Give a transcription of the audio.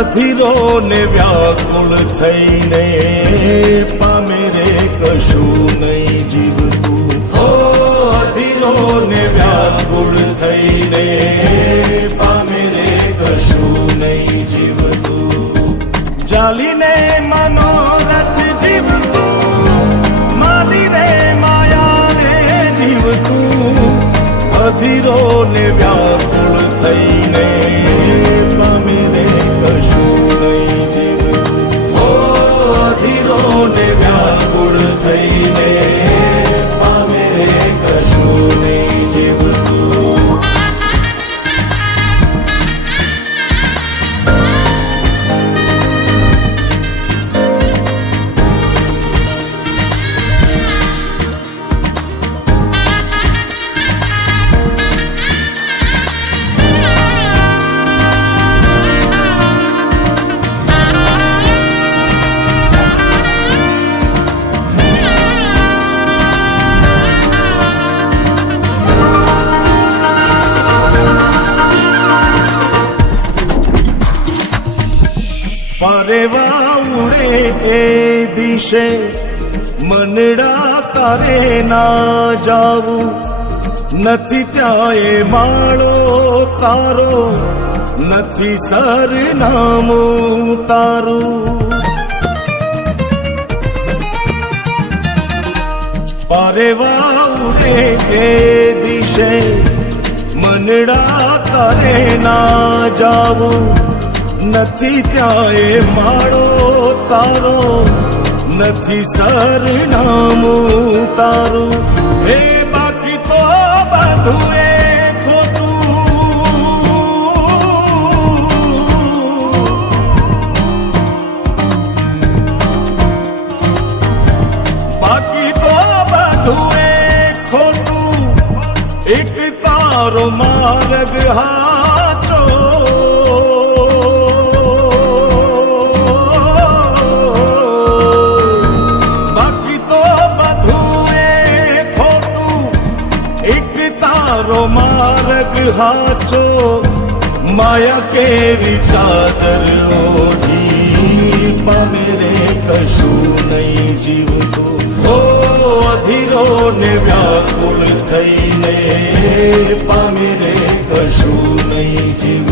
અધીરો ને વ્યાકુળ થઈને પામે રે કશું નહીં જીવતું. ઓ અધીરો ને વ્યાકુળ થઈને પામે રે કશું નહીં જીવતું. ચાલીને મનોરથ જીવતું, માલીને માયા રે જીવતું. અધીરો ને વ્યાકુળ થઈને પામે રે કશું નહીં જીવતું. ઓ અધીરો ને વ્યાકુળ થઈને પામે રે કશું નહીં જીવતું. પરેવા ઉડે એ દિશે મનડા તારે ના જાવું. નથી ત્યાં એ માળો તારો, નથી સરનામું તારું. પરેવા ઉડે એ દિશે મનડા તારે ના જાવું. નથી ત્યાં એ માળો તારો, નથી સરનામું તારું. હે બાકી તો બધું એ ખોટું. બાકી તો બધું એ ખોટું. એક તારો માર્ગ હાચો. માર્ગ હાચો. માયા કેરી ચાદર ઓઢી પામે રે કશું નહીં જીવતું. ઓ અધીરો ને વ્યાકુળ થઈને પામે રે કશું નહીં જીવતું.